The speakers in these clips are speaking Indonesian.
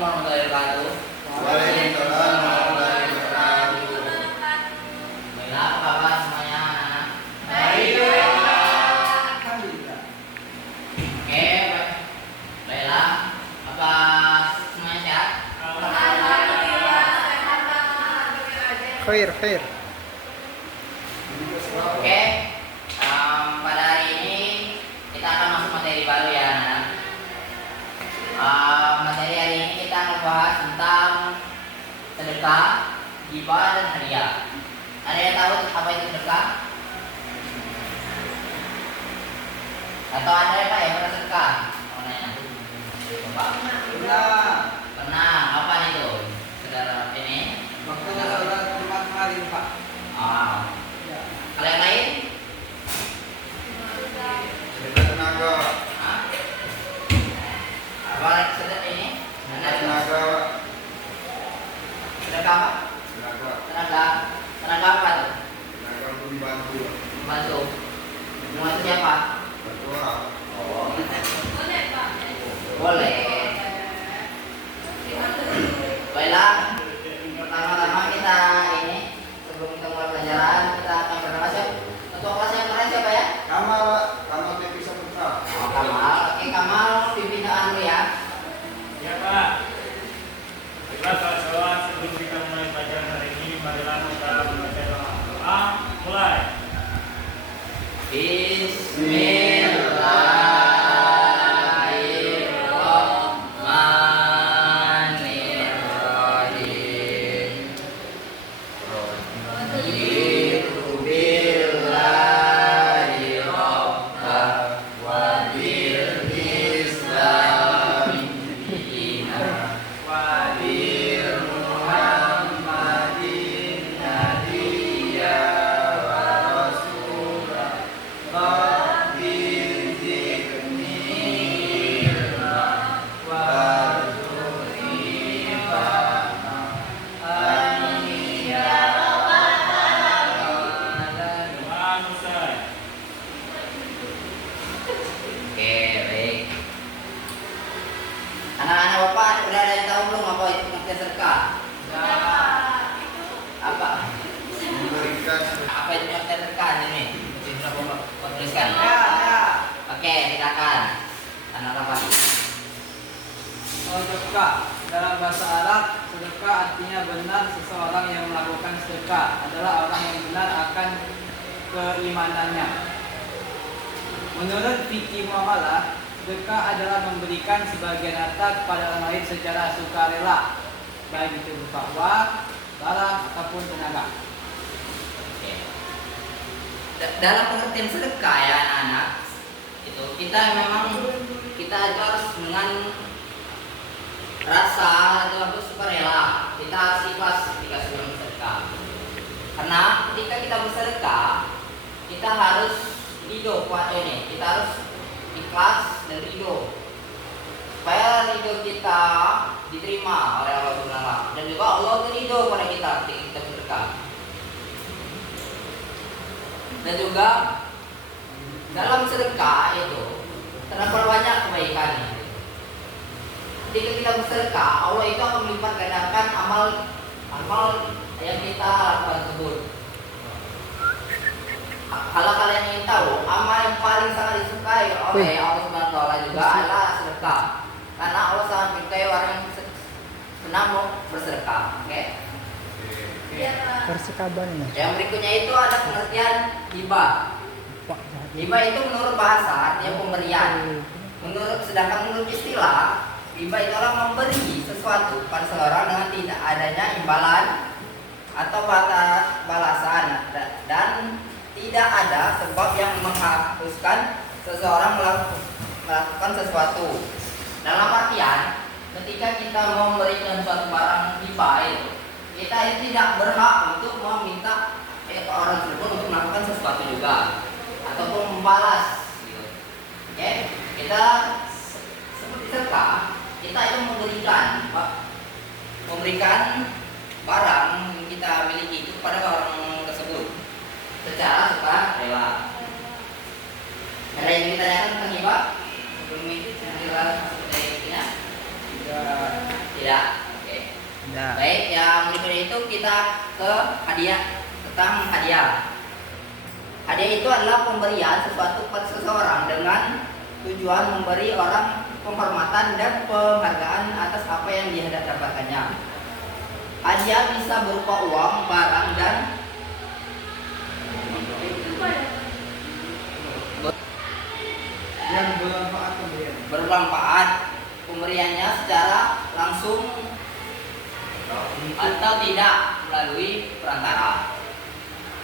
warahmatullahi wabarakatuh. Waalaikumsalam warahmatullahi wabarakatuh. Baiklah, apa kabar semuanya anak-anak? Baik. Alhamdulillah. Oke, baiklah. Apa semuanya sehat? Khair, khair. Oke, pada hari ini kita akan masuk materi baru ya anak-anak. Materi hari ini kita akan bahas tentang sedekah, hibah, dan hadiah. Ada yang tahu apa itu sedekah? Atau ada yang Pak yang pernah sedekah? Mau nanya? Coba. Pernah. Apa itu? Saudara ini? Waktu sholat Jumat kemarin, Pak. Ah. Ya. Kalau yang lain? Sedekah tenaga. Hah? Apa sedekah ini? Tenaga. Sedekah apa? Tenaga. Tenaga apa tuh? Tenaga untuk dibantu. Membantu. Membantu siapa? Bantu orang. Oh. Boleh. Baiklah. Pertama-tama kita ini sebelum kita mulai pelajaran kita akan berkenalan siapa? Untuk kelas yang kemarin siapa ya? Kamal bisa putra. Oh, Kamal. Oke, Kamal pimpin doa dulu ya. Ya Pak. Baiklah Pak Jawa, sebelum kita mulai pelajaran hari ini, marilah kita membaca doa. Mulai. Bismillahirrahmanirrahim. Raditu billahi rabbah wa bil islami dinan wa bi Muhammadin nabiyya wa rasulah. Rabbi zidni ilma warzuqni fahma. Amin ya rabbal alamin. Doa selesai. Oke, baik. Anak-anak Bapak udah ada yang tahu belum apa itu pengertian sedekah? Apa? Memberikan Apa itu pengertian sedekah ini? Bisa Bapak tuliskan. Ya. Oke, silakan. Anak Bapak. Sedekah dalam bahasa Arab, sedekah artinya benar. Seseorang yang melakukan sedekah adalah orang yang benar akan keimanannya. Menurut fikih muamalah, sedekah adalah memberikan sebagian harta kepada orang lain secara sukarela, baik itu berupa uang, barang ataupun tenaga. Oke. Dalam pengertian sedekah ya anak-anak, itu kita memang kita harus dengan rasa atau harus sukarela. Kita harus ikhlas ketika sudah bersedekah. Karena ketika kita bersedekah, kita harus ridho pada ini. Kita harus ikhlas dan ridho supaya ridho kita diterima oleh Allah Subhanahu wa Ta'ala, dan juga Allah ridho pada kita ketika kita bersedekah. Dan juga dalam sedekah itu terdapat banyak kebaikannya. Ketika kita bersedekah, Allah itu akan melipat gandakan amal yang kita lakukan tersebut. Kalau kalian ingin tahu, amal yang paling sangat disukai oleh Allah Subhanahu wa Ta'ala juga adalah sedekah. Karena Allah sangat menyukai orang yang senang bersedekah. Oke. Persekabannya. Yang berikutnya itu ada pengertian hibah. Hibah itu menurut bahasa artinya pemberian. Sedangkan menurut istilah, hibah itu adalah memberi sesuatu pada seseorang dengan tidak adanya imbalan atau balasan dan tidak ada sebab yang menghapuskan seseorang melakukan sesuatu. Dalam artian, ketika kita mau memberikan suatu barang hibah itu, kita tidak berhak untuk meminta orang tersebut untuk melakukan sesuatu juga ataupun membalas gitu. Oke, kita seperti sedekah, kita itu memberikan barang yang kita miliki itu kepada orang tersebut secara sukarela. Ada yang ditanyakan tentang hibah sebelum itu? Tidak. tidak. Oke. Tidak. Baik, yang berikutnya itu kita ke hadiah, tentang hadiah. Hadiah itu adalah pemberian sesuatu kepada seseorang dengan tujuan memberi orang penghormatan dan penghargaan atas apa yang dia dapatkannya. Hadiah bisa berupa uang, barang, dan Yang bermanfaat pemberian. bermanfaat pemberiannya secara langsung atau tidak melalui perantara.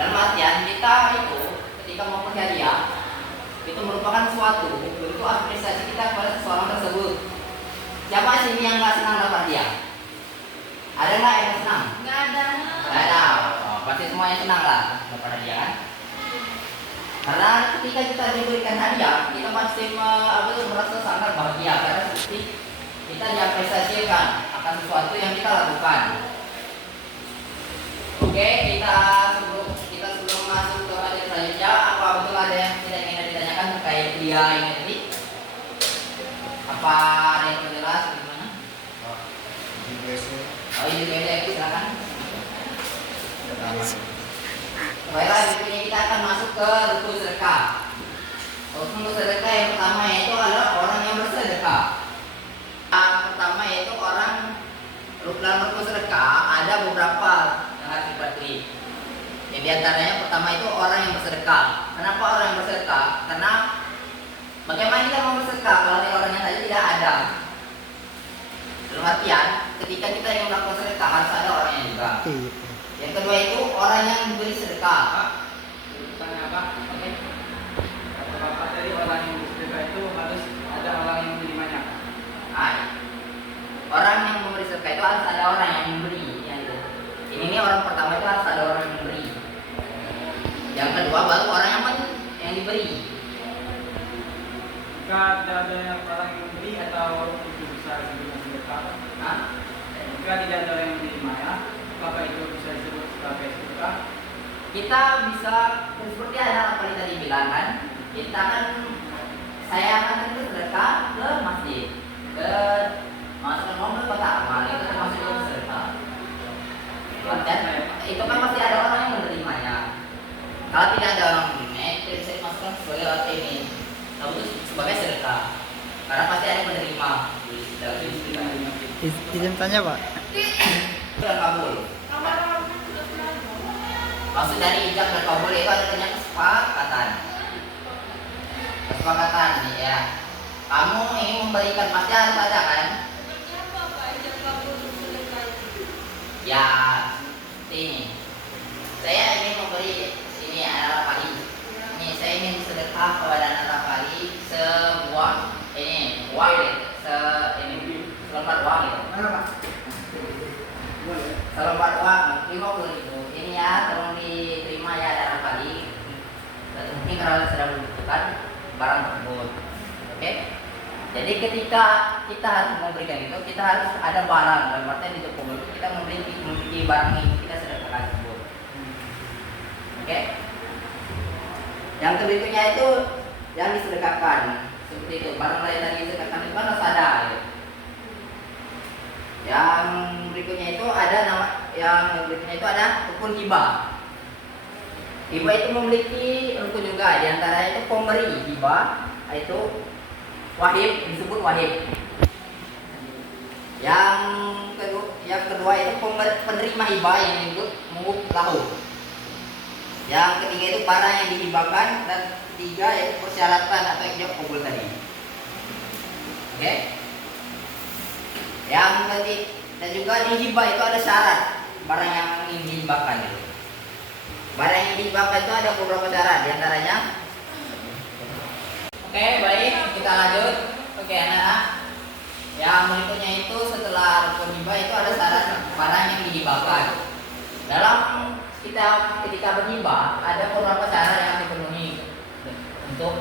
Dalam artian kita itu ketika mau hadiah itu merupakan suatu bentuk apresiasi kita kepada seseorang tersebut. Siapa sini yang nggak senang dapat hadiah? Ada nggak yang senang? Nggak ada. Nggak ada. Oh, pasti semuanya senang lah dapat hadiah kan? Karena ketika kita diberikan hadiah, kita pasti merasa sangat bahagia karena seperti kita diapresiasikan akan sesuatu yang kita lakukan. Oke, kita sebelum masuk ke materi selanjutnya, apa betul ada yang tidak ingin ditanyakan terkait dia ini tadi? Apa ada yang perlu jelas gimana? Oh, ini beda, silakan. Baiklah, berikutnya kita akan masuk ke rukun sedekah. Rukun sedekah yang pertama yaitu adalah orang yang bersedekah. Yang pertama yaitu orang dalam rukun sedekah ada beberapa yang harus dipelajari. Yang diantaranya pertama itu orang yang bersedekah. Kenapa orang yang bersedekah? Karena bagaimana kita mau bersedekah kalau orangnya saja tidak ada? Dalam artian ketika kita ingin melakukan sedekah harus ada orangnya juga. Yang kedua itu orang yang memberi sedekah. Tanya apa? Oke. Kata Bapak tadi orang yang bersedekah itu harus ada orang yang menerimanya. Orang yang memberi sedekah itu harus ada orang yang memberi. Ya, itu. Ini orang pertama itu harus ada orang yang memberi. Yang kedua baru orang yang diberi. Jika tidak ada orang yang memberi atau itu bisa disebut sedekah. Jika tidak ada orang yang menerimanya, maka itu bisa disebut sebagai sedekah. Kita bisa seperti ada apa yang tadi bilang kan, saya akan tentu sedekah ke masjid, ke masuk mobil kota amal itu termasuk itu sedekah. Dan itu kan pasti ada orang yang menerimanya. Kalau tidak ada orang menerima, itu bisa dimasukkan sebagai ini, namun sebagai sedekah. Karena pasti ada penerima dalam sedekah. Izin tanya Pak. Dan kabul. Maksud dari ijab dan kabul itu artinya kesepakatan. Kesepakatan ya. Kamu ingin memberikan pasti harus ada kan? Ya, ini. Saya ingin memberi ini anak kali. Ini saya ingin sedekah kepada anak kali sebuah ini uang ini selembar uang itu. Selembar uang 50.000. Ini ya, tolong diterima ya dalam kali. Mungkin kalau sedang membutuhkan barang tersebut. Oke? Jadi ketika kita harus memberikan itu, kita harus ada barang. Dalam artian di toko itu kita memiliki barang ini kita sedekahkan tersebut. Oke? Yang berikutnya itu yang disedekahkan. Seperti itu, barang lain tadi disedekahkan itu kan harus ada. Ya. Yang berikutnya itu ada rukun hibah. Hibah itu memiliki rukun juga, di antaranya itu pemberi hibah itu wahib, disebut wahib. Yang kedua itu penerima hibah yang disebut mublahu. Yang ketiga itu barang yang dihibahkan, dan ketiga yaitu persyaratan atau ijab kabul tadi. Oke? Yang ketiga, dan juga di hibah itu ada syarat barang yang ingin dihibahkan itu. Barang yang dihibahkan itu ada beberapa syarat, di antaranya. Oke, baik, kita lanjut. Oke, anak-anak. Yang berikutnya itu setelah rukun hibah itu ada syarat barang yang dihibahkan. Dalam ketika berhibah ada beberapa syarat yang dipenuhi untuk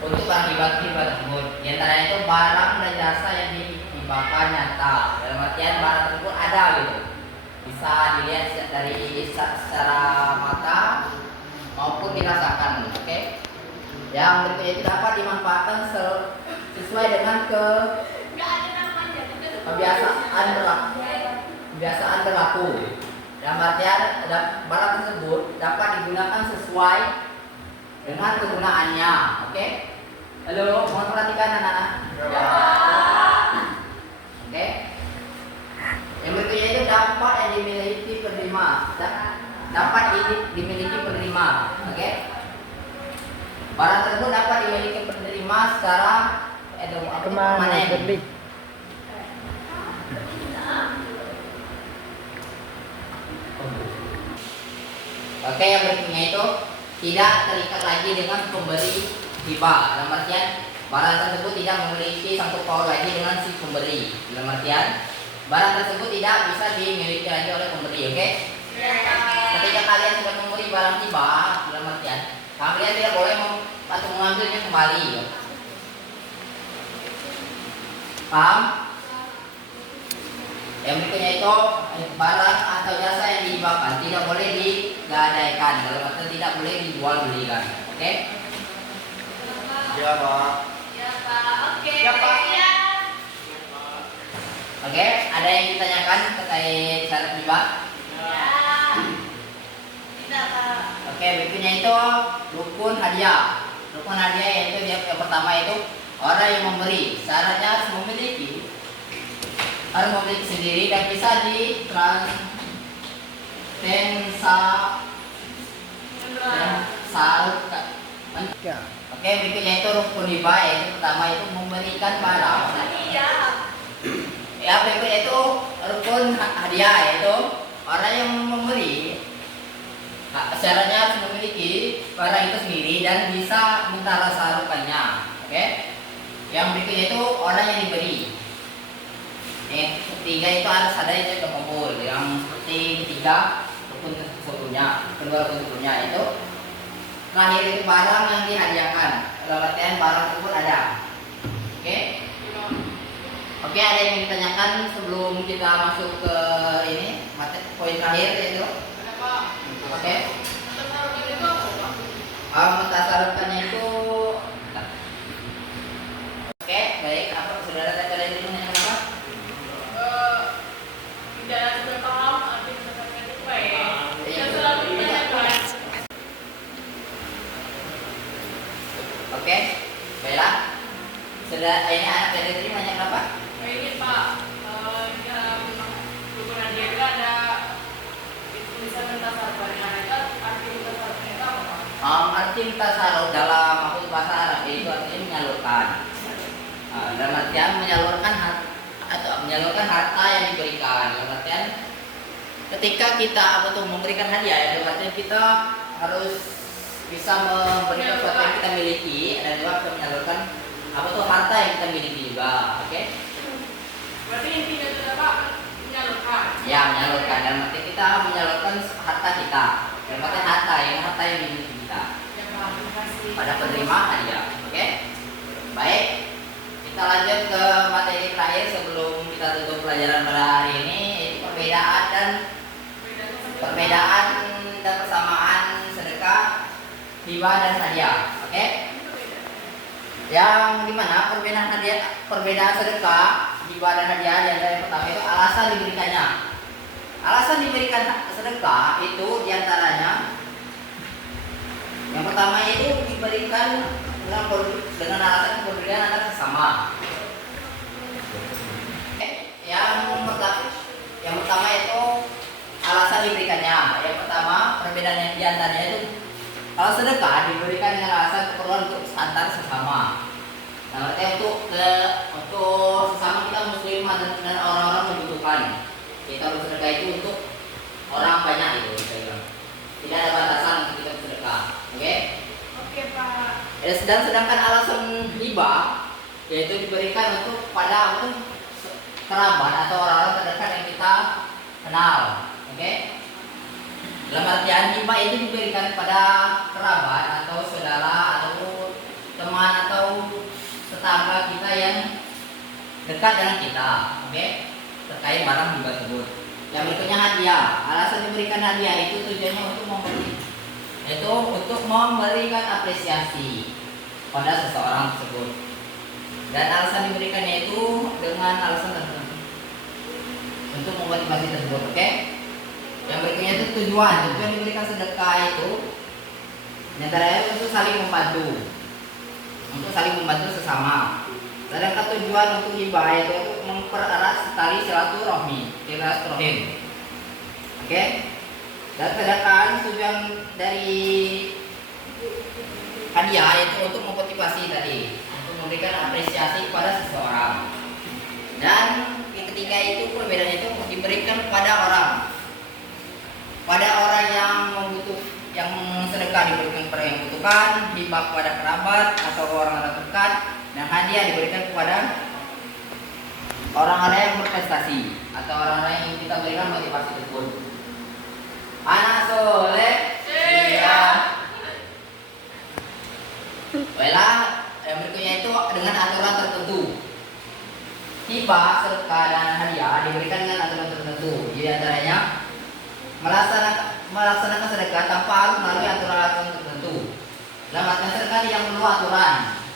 barang hibah tersebut. Di antaranya itu barang dan jasa yang dihibahkan nyata. Dalam artian barang tersebut ada gitu. Bisa dilihat dari secara mata maupun dirasakan. Oke. Yang berikutnya itu dapat dimanfaatkan sesuai dengan kebiasaan berlaku. Dalam artian barang tersebut dapat digunakan sesuai dengan kegunaannya. Oke? Halo, mohon perhatikan anak-anak. Ya. Oke? Yang berikutnya itu dapat yang dimiliki penerima. Dapat dimiliki penerima. Oke? Barang tersebut dapat dimiliki penerima secara permanen. Oke, yang berikutnya itu tidak terikat lagi dengan pemberi hibah. Dalam artian barang tersebut tidak memiliki sangkut paut lagi dengan si pemberi. Dalam artian barang tersebut tidak bisa dimiliki lagi oleh pemberi. Oke? Ketika kalian sudah memberi barang hibah, dalam artian kalian tidak boleh atau mengambilnya kembali. Paham? Yang berikutnya itu barang atau jasa yang dihibahkan tidak boleh digadaikan, dalam artian tidak boleh dijual belikan. Oke? Ya Pak. Oke, ada yang ditanyakan terkait syarat hibah? Oke, berikutnya itu rukun hadiah. Rukun hadiah yaitu yang pertama itu orang yang memberi syaratnya harus memiliki sendiri dan bisa salurkan. Oke, berikutnya itu rukun hibah yaitu pertama itu memberikan barang. Ya, berikutnya itu rukun hadiah yaitu orang yang memberi syaratnya harus memiliki barang itu sendiri dan bisa minta salurkannya. Oke. Yang berikutnya itu orang yang diberi. Yang ketiga itu harus ada yang jaga kumpul. Yang seperti ketiga rukun kesepuluhnya, kedua rukun kesepuluhnya itu terakhir itu barang yang dihadiahkan. Dalam artian barang tersebut ada. Oke. Oke, ada yang ditanyakan sebelum kita masuk ke ini materi poin terakhir yaitu. Oke. Mentasarukannya itu. Oke, baik. Apa saudara tadi ada yang nanya apa? Tidak sudah paham arti mentasarukan itu apa ya? Tidak selalu ditanyakan. Oke, baiklah. Saudara ini anak dari tadi nanya apa? Ini Pak, dalam rukun hadiah itu ada tulisan mentasarukan yang ada arti mentasarukan itu apa Pak? Arti tasarruf dalam maksud bahasa Arab itu artinya menyalurkan. Dalam artian menyalurkan harta yang diberikan. Dalam artian ketika kita memberikan hadiah, dalam artian kita harus bisa memberikan sesuatu yang kita miliki dan juga bisa menyalurkan harta yang kita miliki juga. Oke? Berarti intinya itu Pak menyalurkan. Ya, menyalurkan. Dalam arti kita menyalurkan harta kita. Dalam arti harta yang dimiliki kita Ya Pak, terima kasih. pada penerima hadiah. Oke? Baik. Kita lanjut ke materi terakhir sebelum kita tutup pelajaran pada hari ini, yaitu perbedaan dan persamaan sedekah, hibah dan hadiah. Oke? Yang dimana perbedaan sedekah, hibah dan hadiah yang pertama itu alasan diberikannya. Alasan diberikan sedekah itu diantaranya yang pertama itu diberikan dengan alasan kepedulian antar sesama. Yang pertama itu alasan diberikannya. Yang pertama perbedaan yang diantaranya itu kalau sedekah diberikan dengan alasan keperluan untuk antar sesama. Nah, artinya untuk sesama kita muslim dan orang-orang membutuhkan. Kita bersedekah itu untuk orang banyak itu. Tidak ada batasan untuk kita bersedekah. Oke? Oke Pak. Sedangkan alasan hibah yaitu diberikan untuk kerabat atau orang-orang terdekat yang kita kenal. Oke? Dalam artian hibah itu diberikan pada kerabat atau saudara atau teman atau tetangga kita yang dekat dengan kita. Oke? Terkait barang hibah tersebut. Yang berikutnya hadiah. Alasan diberikan hadiah itu tujuannya untuk memberikan apresiasi pada seseorang tersebut. Dan alasan diberikannya itu dengan alasan tertentu. untuk memotivasi tersebut, oke? Yang berikutnya itu tujuan diberikan sedekah itu antaranya untuk saling membantu sesama. Sedangkan tujuan untuk hibah itu untuk mempererat tali silaturahim. Oke? Dan sedangkan tujuan dari hadiah itu untuk memotivasi tadi, untuk memberikan apresiasi kepada seseorang. Dan yang ketiga itu perbedaannya itu diberikan kepada orang yang yang sedekah diberikan kepada yang membutuhkan, hibah kepada kerabat atau orang terdekat, dan hadiah diberikan kepada orang-orang yang berprestasi atau orang-orang yang kita berikan motivasi tersebut. Anak soleh, iya. Baiklah, yang berikutnya itu dengan aturan tertentu. Hibah, sedekah, dan hadiah diberikan dengan aturan tertentu. Jadi antaranya melaksanakan sedekah tanpa harus melalui aturan tertentu. Dalam artian sedekah yang perlu aturan.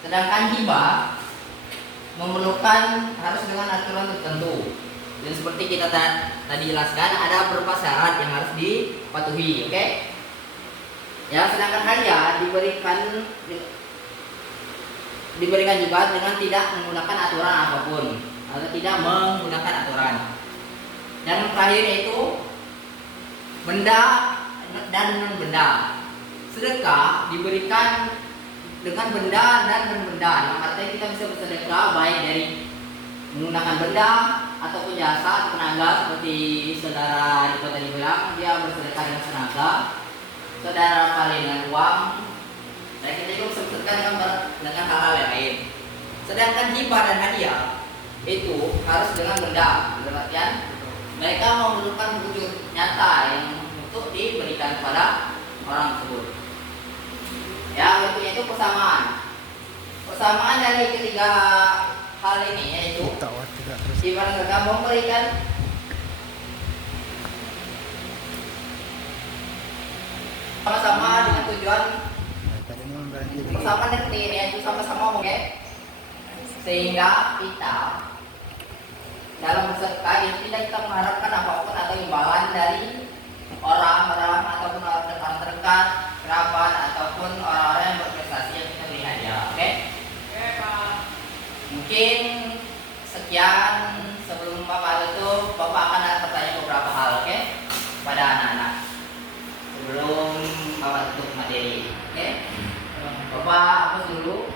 Sedangkan hibah memerlukan harus dengan aturan tertentu. Dan seperti kita tadi jelaskan, ada beberapa syarat yang harus dipatuhi, oke? Ya, sedangkan hadiah diberikan juga dengan tidak menggunakan aturan apapun atau tidak menggunakan aturan. Dan terakhir itu benda dan non benda. Sedekah diberikan dengan benda dan non benda. Yang artinya kita bisa bersedekah baik dari menggunakan benda ataupun jasa atau tenaga, seperti saudara Diko tadi bilang, dia bersedekah dengan tenaga, saudara kali dengan uang, dan kita juga bisa bersedekah dengan hal-hal yang lain. Sedangkan hibah dan hadiah itu harus dengan benda, dalam artian mereka memerlukan wujud nyata yang untuk diberikan kepada orang tersebut. Ya, berikutnya itu persamaan dari ketiga hal ini, yaitu hibah dan sedekah memberikan sama-sama dengan tujuan persamaan dan ketiga ini, yaitu sama-sama, oke? Sehingga kita dalam bersedekah itu tidak kita mengharapkan apapun atau imbalan dari orang-orang ataupun orang terdekat, kerabat ataupun orang-orang yang berprestasi yang kita beri hadiah, oke? Oke, Pak. Mungkin sekian. Sebelum Bapak tutup, Bapak akan ada bertanya beberapa hal, oke? Pada anak-anak sebelum Bapak tutup materi, oke? Bapak hapus dulu